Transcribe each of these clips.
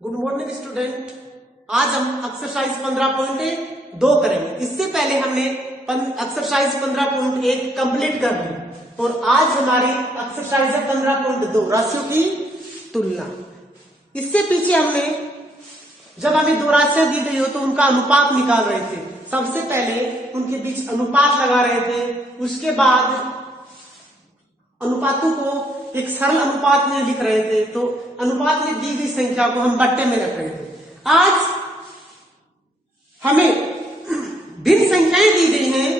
Good morning student. आज हम exercise 15.2 करेंगे। इससे पहले हमने एक्सरसाइज 15.1 कंप्लीट कर ली और आज हमारी एक्सरसाइज है 15.2 राशियों की तुलना। इससे पीछे हमने जब हमें दो राशियां दी गई हो तो उनका अनुपात निकाल रहे थे। सबसे पहले उनके बीच अनुपात लगा रहे थे, उसके बाद अनुपातों को एक सरल अनुपात में लिख रहे थे। तो अनुपात में दी गई संख्या को हम बट्टे में रख रहे थे। आज हमें भिन्न संख्याएं दी गई हैं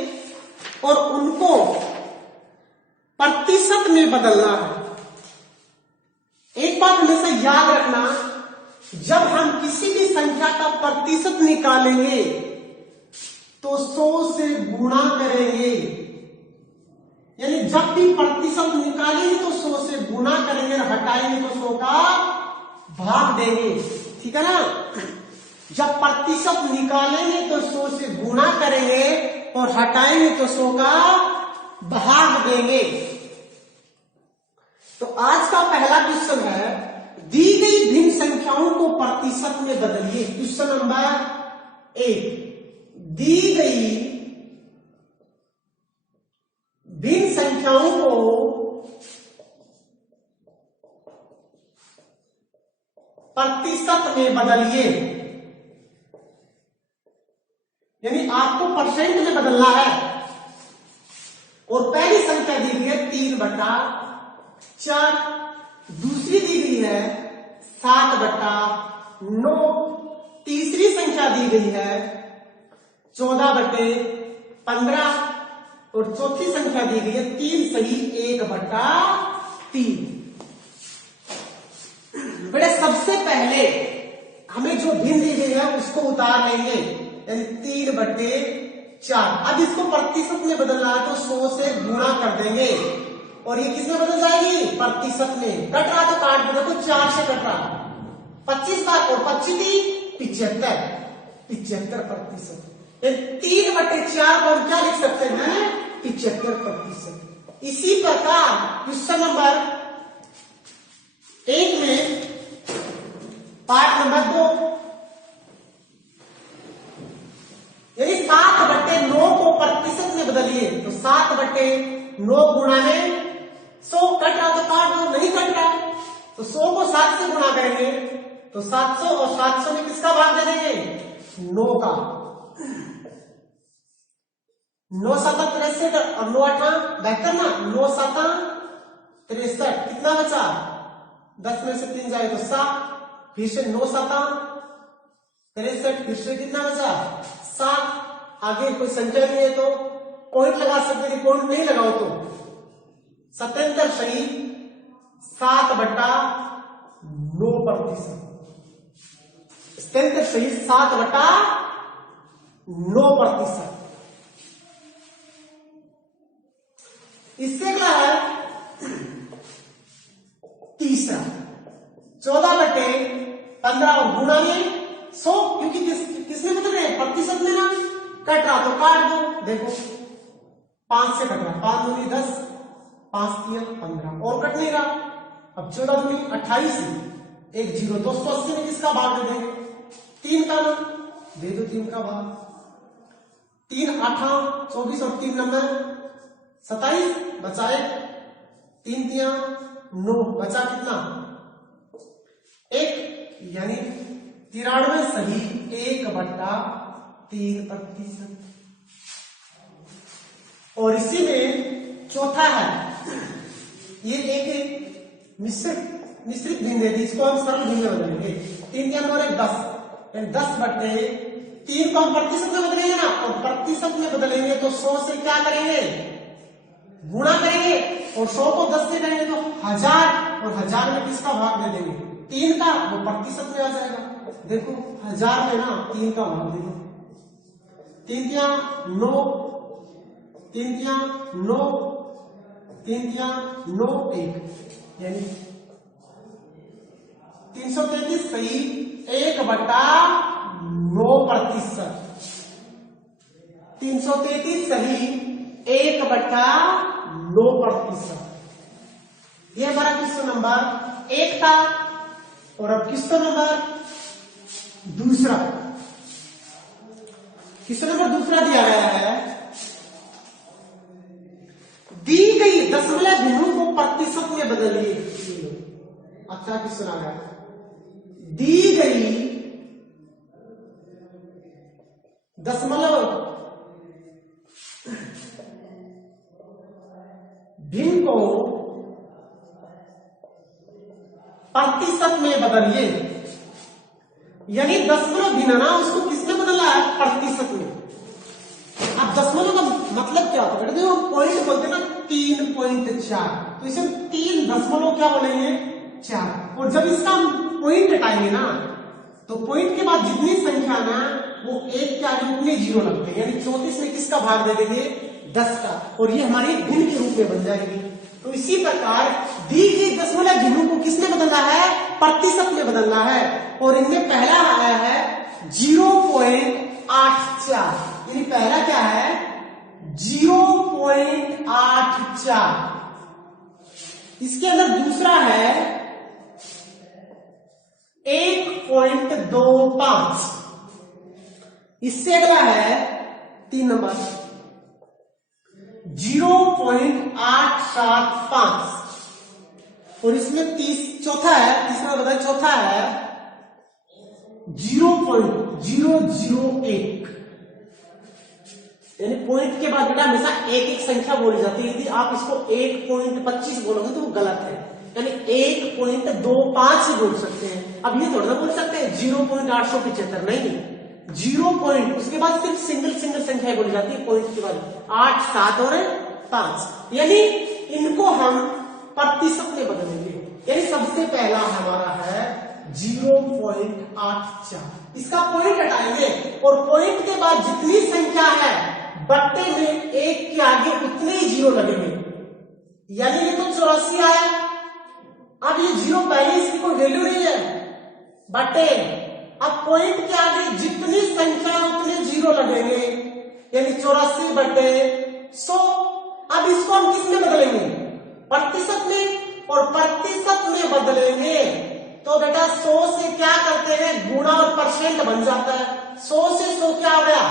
और उनको प्रतिशत में बदलना है। एक बात हमेशा याद रखना, जब हम किसी भी संख्या का प्रतिशत निकालेंगे तो 100 से गुणा करेंगे। यानी जब भी प्रतिशत निकालेंगे तो 100 से गुणा करेंगे और हटाएंगे तो 100 का भाग देंगे। ठीक है ना। जब प्रतिशत निकालेंगे तो 100 से गुणा करेंगे और हटाएंगे तो 100 का भाग देंगे। तो आज का पहला क्वेश्चन है, दी गई भिन्न संख्याओं को प्रतिशत में बदलिए। क्वेश्चन नंबर 1, दी गई भिन्न संख्याओं को प्रतिशत में बदलिए। यानी आपको परसेंट में बदलना है। और पहली संख्या दी गई है 3/4, दूसरी दी गई है 7/9, तीसरी संख्या दी गई है 14/15 और चौथी संख्या दी गई है 3 सही 1/3। बेटे सबसे पहले हमें जो भिन्न दी गई है उसको उतार लेंगे, यानी 3/4। अब इसको प्रतिशत में बदलना है तो 100 से गुणा कर देंगे और ये किसमें बदल जाएगी? प्रतिशत में। कट रहा तो काट दो, देखो 4 से कट रहा 25 बार और 25 75%। 3/4 को हम क्या लिख सकते हैं? 75%। इसी प्रकार क्वेश्चन नंबर 1 में पार्ट नंबर 2, यानी 7/9 को प्रतिशत में बदलिए। तो 7/9 गुणा में 100, कट रहा तो काट दो, नहीं कट रहा तो 100 को 7 से गुणा करेंगे तो 700 और 700 में किसका भाग दे देंगे? 9 का। 9 7 63 और 9 8 72 ना। 9 7 63, कितना बचा? 10 में से 3 जाए तो 7, फिर से 9 7 63, फिर से कितना बचा? 7। आगे कोई संख्या नहीं है तो पॉइंट लगा सकते हैं, पॉइंट नहीं लगाओ तो 77 सही 7/9%। 77 सही 7/9%। इससे अगला है तीसरा 14/15 और गुणा में 100, क्योंकि किसमें बदल रहे हैं? प्रतिशत में ना। कट रहा तो काट दो, देखो 5 से कट रहा, 5 दूनी 10, 5 3 15 और कट नहीं रहा। अब 14 दूनी 28, 1 0, 280 में किसका भाग दे देंगे? 3 का ना, दे दो 3 का भाग। 3 8 24 और 3 नंबर 27, बचा 1, 3 3 9, बचा कितना? 1, यानी 93 सही 1/3%। और इसी में चौथा है, ये एक मिश्रित भिन्न है, इसको हम सरल भिन्न बदलेंगे। 3 3 और 1 10, यानी 10/3 को हम प्रतिशत में बदलेंगे ना। और प्रतिशत में बदलेंगे तो 100 से क्या करेंगे? गुणा करेंगे और 100 को 10 से करेंगे तो 1000 और 1000 में किसका भाग दे देंगे? 3 का, वो प्रतिशत में आ जाएगा। देखो 1000 में ना 3 का भाग दे दो। 3 3 9, 3 3 9, 3 3 9 1, यानी 333 सही 1/9%। 333 सही 1/9%। ये हमारा क्वेश्चन नंबर 1 था। और अब क्वेश्चन नंबर दूसरा क्वेश्चन नंबर दूसरा दिया गया है, दी गई दशमलव भिन्नों को प्रतिशत में बदलिए। अच्छा क्वेश्चन आ गया, दी गई दशमलव भिन्न को प्रतिशत में बदलिए। यानी दशमलव भिन्न ना उसको किसने बदला है, प्रतिशत में। अब दशमलव का मतलब क्या होता है, देखो पॉइंट बोलते हैं ना 3.4, तो इसे 3 दशमलव क्या बोलेंगे 4। और जब इसका पॉइंट हटाएंगे ना तो पॉइंट के बाद जितनी संख्या ना वो 1 के आगे उतने जीरो लगते हैं, यानी 34 में किसका भाग दे देंगे 10 का, और ये हमारी भिन्न के रूप में बन जाएगी। तो इसी प्रकार दी गई दशमलव भिन्नों को किसने बदलना है, प्रतिशत में बदलना है। और इनमें पहला आया है 0.84, यानी पहला क्या है 0.84। इसके अंदर दूसरा है 1.25। इससे अगला है 3 नंबर 0.875। और इसमें चौथा है, तीसरा बताया चौथा है 0.001। यानी पॉइंट के बाद बेटा हमेशा एक संख्या बोली जाती है। यदि आप इसको 1.25 बोलोगे तो वो गलत है, यानी 1.25 ही बोल सकते हैं। अब ये थोड़ा बोल सकते हैं 0.875, नहीं 0 पॉइंट, उसके बाद सिर्फ सिंगल संख्या बोली जाती है पॉइंट के बाद 8, 7 और 5। यानी इनको हम प्रतिशत में बदलेंगे। यानी सबसे पहला हमारा है 0.84, इसका पॉइंट हटाएंगे और पॉइंट के बाद जितनी संख्या है बट्टे में 1 के आगे उतने ही जीरो लगेंगे। यानी ये तो 84 आया, अब ये जीरो पहले इसकी कोई वैल्यू नहीं है बट्टे, अब पॉइंट के आगे जितनी संख्या उतने जीरो लगेंगे, यानी 84/100। अब इसको हम किस में बदलेंगे, प्रतिशत में, और प्रतिशत में बदलेंगे तो बेटा 100 से क्या करते हैं गुणा और परसेंट बन जाता है। 100 से 100 क्या हो गया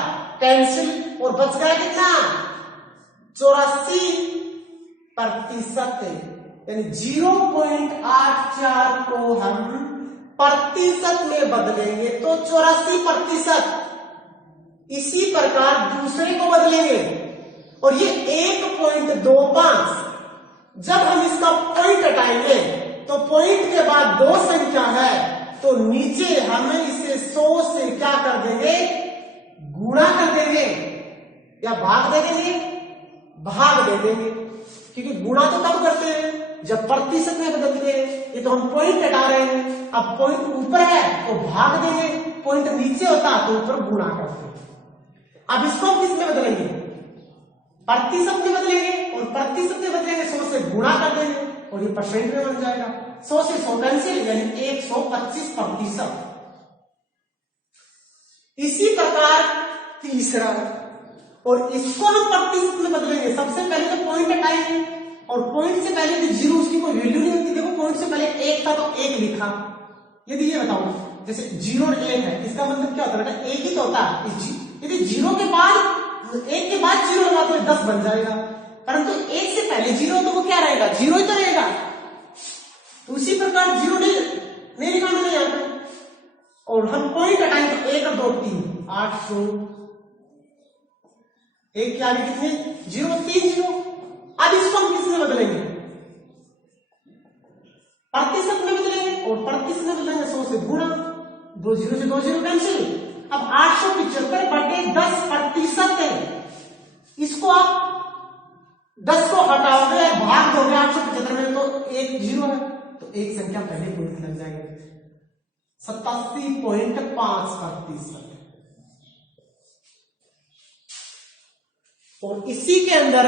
कैंसिल, और बच गया कितना 84%। यानी 0.84 को हम प्रतिशत में बदलेंगे तो 84%। इसी प्रकार दूसरे को बदलेंगे और ये 1.25। जब हम इसका पॉइंट हटाएंगे तो पॉइंट के बाद 2 संख्या है तो नीचे हमें इसे 100 से क्या कर देंगे गुणा कर देंगे या भाग दे देंगे, भाग दे देंगे, क्योंकि गुणा तो कब करते हैं जब प्रतिशत में बदलते हैं। ये तो हम पॉइंट हटा रहे हैं, अब पॉइंट ऊपर है तो भाग देंगे, पॉइंट नीचे होता तो ऊपर गुणा करते हैं। अब इसको हम किस में बदलेंगे, प्रतिशत में बदलेंगे, और प्रतिशत में बदलेंगे 100 से गुणा कर देंगे और ये परसेंट में बन जाएगा। 100 से 100 कैंसिल, यानी 125%। इसी प्रकार तीसरा, और इसको हम प्रतिशत में बदलेंगे। सबसे पहले तो पॉइंट हटाएंगे और पॉइंट से पहले तो जीरो उसकी कोई वैल्यू नहीं होती। देखो पॉइंट से पहले 1 था तो 1 लिखा। यदि ये बताओ जैसे 0 और 1 है, इसका मतलब क्या होता है बेटा 1 ही तो होता है। यदि 0 के बाद 1 के बाद 0 होगा तो 10 बन जाएगा, परंतु 1 से पहले 0 तो वो क्या रहेगा 0 ही तो रहेगा। तो उसी प्रकार 0 नहीं लिखाना नहीं आता, और हम पॉइंट हटाएंगे तो 1 और 2 3 800। 1 के आगे कितने 0 3 0। अब इसको हम किस में बदलेंगे, प्रतिशत में बदलेंगे, और प्रतिशत में बदलेंगे 100 से गुणा, 2 0 से 2 0 कैंसिल। अब 875/10% है। इसको आप 10 को हटाओगे भाग दोगे 875 में तो 1 0 है, तो एक संख्या पहले पॉइंट लग जाएगी 87.5%। और इसी के अंदर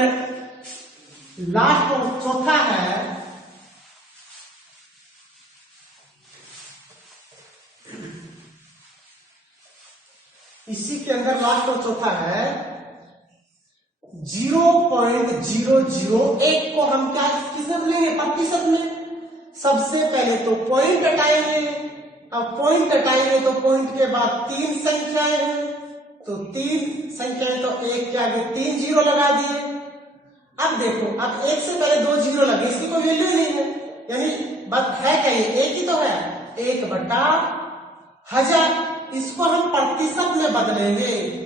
लास्ट और चौथा है इसी के अंदर लास्ट और चौथा है 0.001 को हम क्या किसमें बदलेंगे प्रतिशत में। सबसे पहले तो पॉइंट हटाएंगे अब पॉइंट हटाएंगे तो पॉइंट के बाद 3 संख्याएं हैं, तो 3 संख्याएं, तो 1 के आगे 3 जीरो लगा दिए। अब देखो, अब 1 से पहले 2 जीरो लगे, इसकी कोई वैल्यू ही नहीं है, यानी बात है क्या, ये 1 ही तो है, 1/1000। इसको हम प्रतिशत में बदलेंगे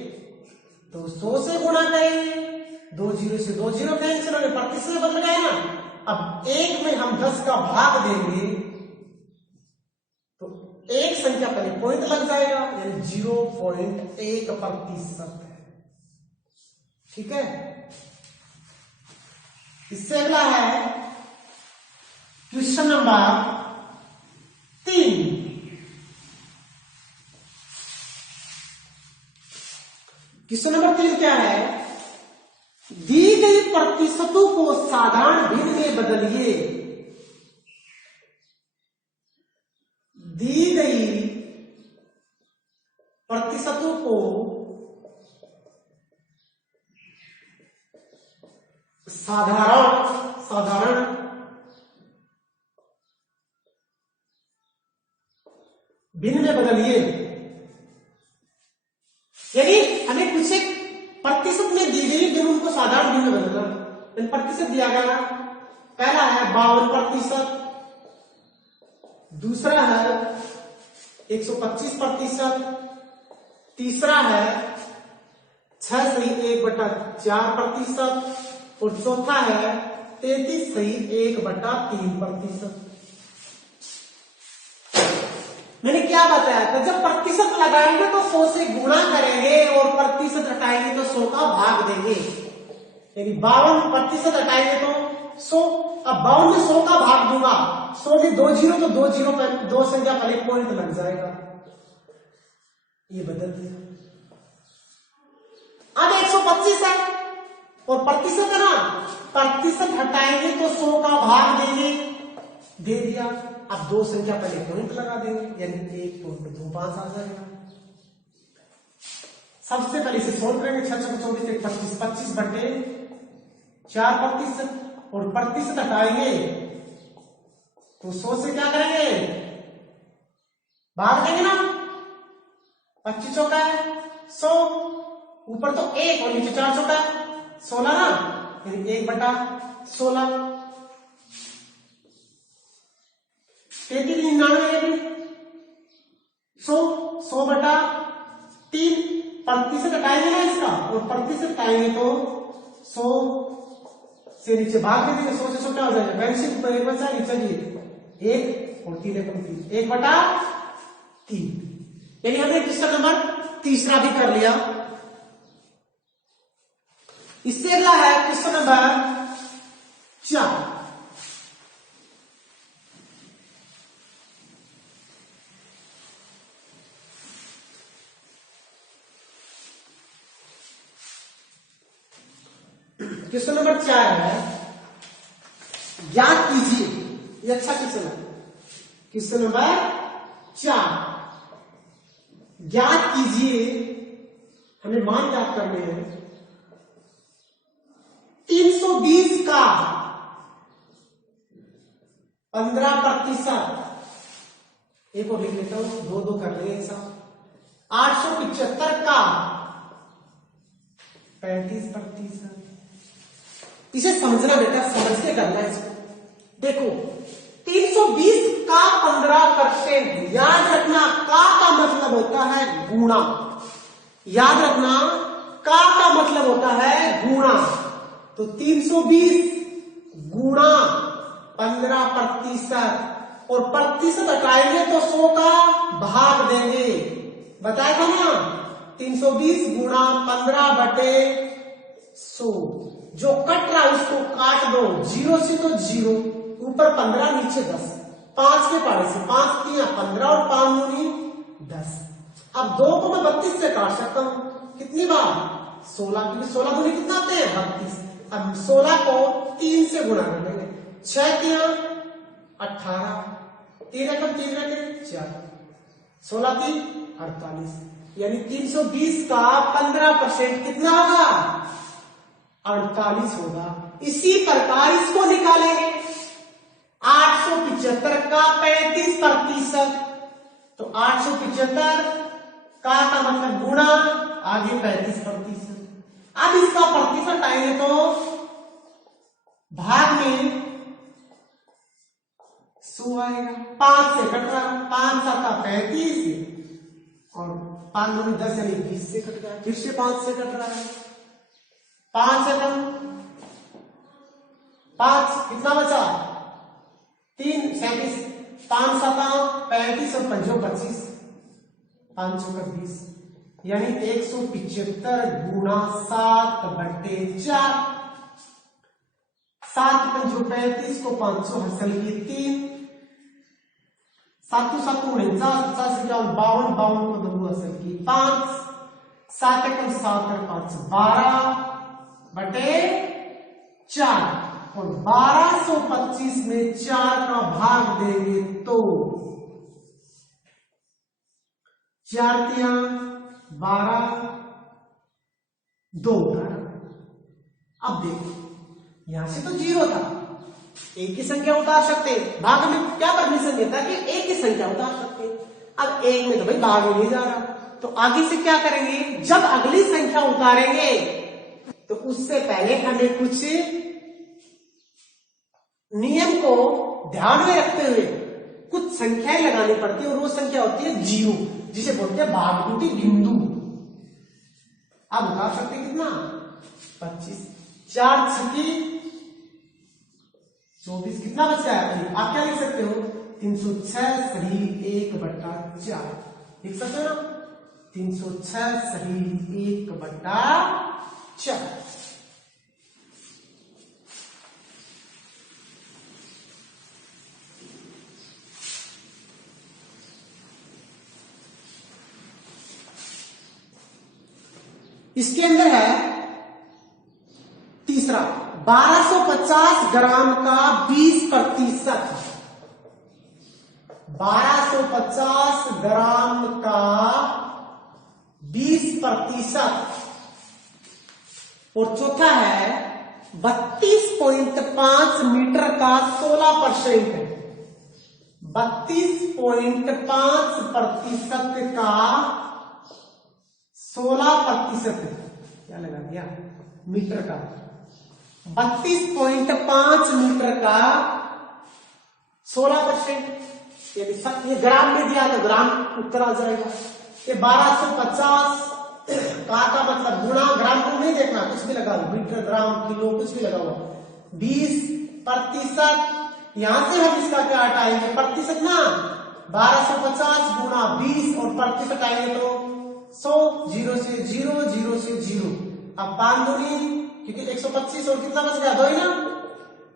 तो 100 से गुणा करेंगे, 2 जीरो से 2 जीरो कैंसिल होंगे, प्रतिशत में बदल गए ना। अब 1 में हम 10 का भाग देंगे तो एक संख्या पहले पॉइंट लग जाएगा, यानी 0.1% है। ठीक है, इससे अगला है क्वेश्चन नंबर 3। क्वेश्चन नंबर 3 क्या है, दी गई प्रतिशतों को साधारण भिन्न में बदलिए। दी गई प्रतिशतों को साधारण भिन्न में बदलिए, यानी हमें कुछ एक प्रतिशत में दी गई भिन्न, उनको साधारण भिन्न में बदलना। प्रतिशत दिया गया, पहला है 52%, दूसरा है 125%, तीसरा है 6/1/4%, और चौथा है 33/1/3%। मैंने क्या बताया था, जब प्रतिशत लगाएंगे तो 100 से गुणा करेंगे और प्रतिशत हटाएंगे तो 100 का भाग देंगे, यानी 52% हटाएंगे तो 100। अब 52 में 100 का भाग दूंगा, 100 में 2 जीरो, तो 2 जीरो पर 2 संख्या पहले पॉइंट लग जाएगा, ये बदल दिया। अब 125 है और प्रतिशत है ना, प्रतिशत हटाएंगे तो 100 का भाग देंगे, दे दिया। अब 2 संख्या पहले पॉइंट लगा देंगे, यानी 1.25 आ जाएगा। सबसे पहले इसे सोल्व करेंगे, 6 × 24 = 25, 25/4%, और प्रतिशत हटाएंगे तो 100 से क्या करेंगे, भाग देंगे ना, 25 चौका है 100, ऊपर तो 1 और नीचे 4 चौका 16 ना, यानी 1/16। 3399 100/3, प्रतिशत हटाएंगे ना इसका, और प्रतिशत हटाएंगे तो 100 से नीचे भाग दे देंगे, 100 से छोटा हो जाएगा, पेंसिल ऊपर 1 बचा, नीचे 1 और 3 × 3 1/3। यानी हमने क्वेश्चन नंबर तीसरा भी कर लिया। इससे अगला है क्वेश्चन नंबर 4। क्वेश्चन नंबर 4 है, ज्ञात कीजिए, ये अच्छा क्वेश्चन है। क्वेश्चन नंबर 4, ज्ञात कीजिए, हमें मान ज्ञात करने हैं। 320 का 15%, एक और लिख लेता हूं, 2 कर लेंगे एक साथ। 875 का 35%। इसे समझना बेटा, समझ के करना है इसको। देखो 320 का 15%, याद रखना का मतलब होता है गुणा, याद रखना का मतलब होता है गुणा। तो 320 गुणा 15%, और प्रतिशत हटाएंगे तो 100 का भाग देंगे, बताया था ना। 320 गुणा 15/100, जो कट रहा है उसको काट दो, 0 से तो 0, ऊपर 15 नीचे 10, 5 के पारे से 5 3 15 और 5 दूनी 10। अब 2 को मैं 32 से काट सकता हूं, कितनी बार 16, क्योंकि 16 दूनी कितना आते हैं 32। अब 16 को 3 से गुणा कर लेंगे, 6 3 18, 3 एकम 3 रखे 4, 16 3 48, यानी 320 का 15% कितना होगा 48 होगा। इसी प्रकार इसको निकालेंगे, 875 का 35%, तो 875 का मतलब गुणा, आगे 35%। अब इसका प्रतिशत आएंगे तो भाग में 100 आएगा, 5 से कट रहा, 5 7 35 और 5 दूनी 10 यानी 20 से कट रहा है, फिर से 5 से कट रहा है, 5 से कम 5 कितना बचा 3 37, 5 7 35 और 5 25, 5 चौका 20 यानी 175 गुणा 7/4। 7 पंचो 35 को 500 हसल की 3, 7 7 49, 52 को 2 हसल की 5, 7 एकम 7 और 5 12/4 और 1225 में 4 का भाग देंगे तो 4 तिया 12 2। अब देखो यहां से तो 0 था, एक ही संख्या उतार सकते, भाग में क्या परमिशन देता है कि एक ही संख्या उतार सकते। अब एक में तो भाई भाग ही नहीं जा रहा, तो आगे से क्या करेंगे, जब अगली संख्या उतारेंगे तो उससे पहले हमें कुछ नियम को ध्यान में रखते हुए कुछ संख्याएं लगानी पड़ती है, और वो संख्या होती है 0, जिसे बोलते हैं भागटूटी बिंदु। अब उतार सकते कितना 25, 4 छकी 24, कितना बच गया आप क्या लिख सकते हो 306 सही 1/4 लिख सकते हो ना, 306 सही 1/4। इसके अंदर है तीसरा 1250 ग्राम का 20%। 1250 ग्राम का 20%। और चौथा है 32.5 मीटर का 16%। 32.5% का 16%, क्या लगा दिया मीटर का, 32.5 मीटर का 16%, ये ग्राम में दिया तो ग्राम उत्तर आ जाएगा। ये 1250 का मतलब गुणा, ग्राम को नहीं देखना, कुछ भी लगा लो, मीटर ग्राम किलो कुछ भी लगा हुआ, 20%। यहां से हम इसका क्या हटाएंगे प्रतिशत ना, 1250 गुणा 20 और प्रतिशत आएंगे तो 100, 0 से 0, 0 से 0। अब 5 दूनी, क्योंकि 125 और कितना बच गया 2 ही ना,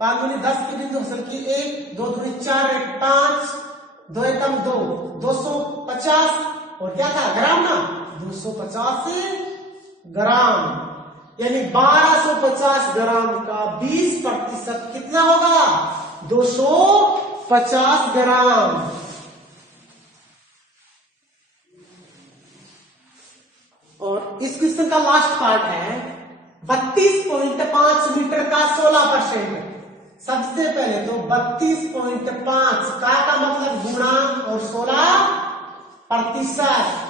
5 दूनी 10 की बिंदु हसल की 1, 2 दूनी 4 1 5, 2 एकम 2, 250 और क्या था ग्राम ना, 250 ग्राम, यानी 1250 ग्राम का 20% कितना होगा 250 ग्राम। और इस क्वेश्चन का लास्ट पार्ट है 32.5 मीटर का 16%। सबसे पहले तो 32.5 का मतलब गुणा और 16%।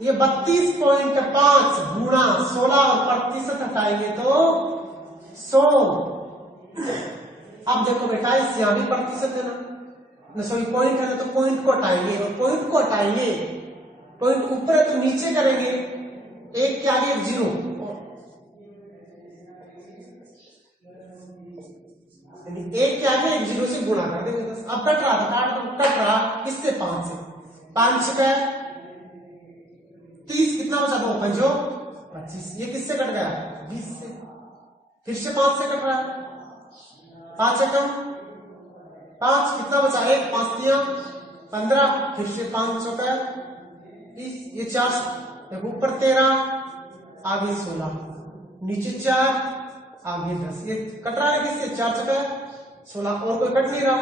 ये 32.5 गुणा 16 और प्रतिशत हटाएंगे तो 100। अब देखो बेटा इस यहां भी प्रतिशत है ना, सॉरी पॉइंट है ना, तो पॉइंट को हटाएंगे, और पॉइंट को हटाएंगे, पॉइंट ऊपर है तो नीचे करेंगे, एक के आगे 0, एक के आगे 0 से गुणा कर देंगे बस। अब कट रहा किससे 5 से, 5 का 30, कितना बचा 2 पंजो 25, ये किससे कट गया 20 से, फिर से 5 से कट रहा है, 5 एकम 5, कितना बचा 1, 5 तिया 15, फिर से 5 चौका 20, ये 4 देखो ऊपर 13 आगे 16 नीचे 4 आगे 10, ये कट रहा है किससे 4 चौका 16 और कोई कट नहीं रहा,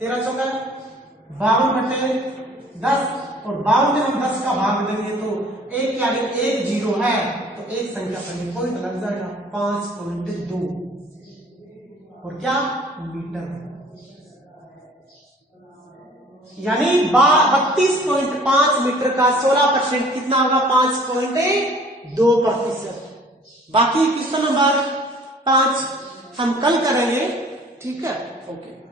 13 चौका 52/10 और 52 में हम 10 का भाग देंगे तो एक के आगे 1 0 है तो एक संख्या पर पॉइंट लग जाएगा 5.2 और क्या मीटर। यानी 32.5 मीटर का 16% कितना होगा? 5.2%। बाकी क्वेश्चन नंबर 5 हम कल करेंगे, ठीक है? ओके।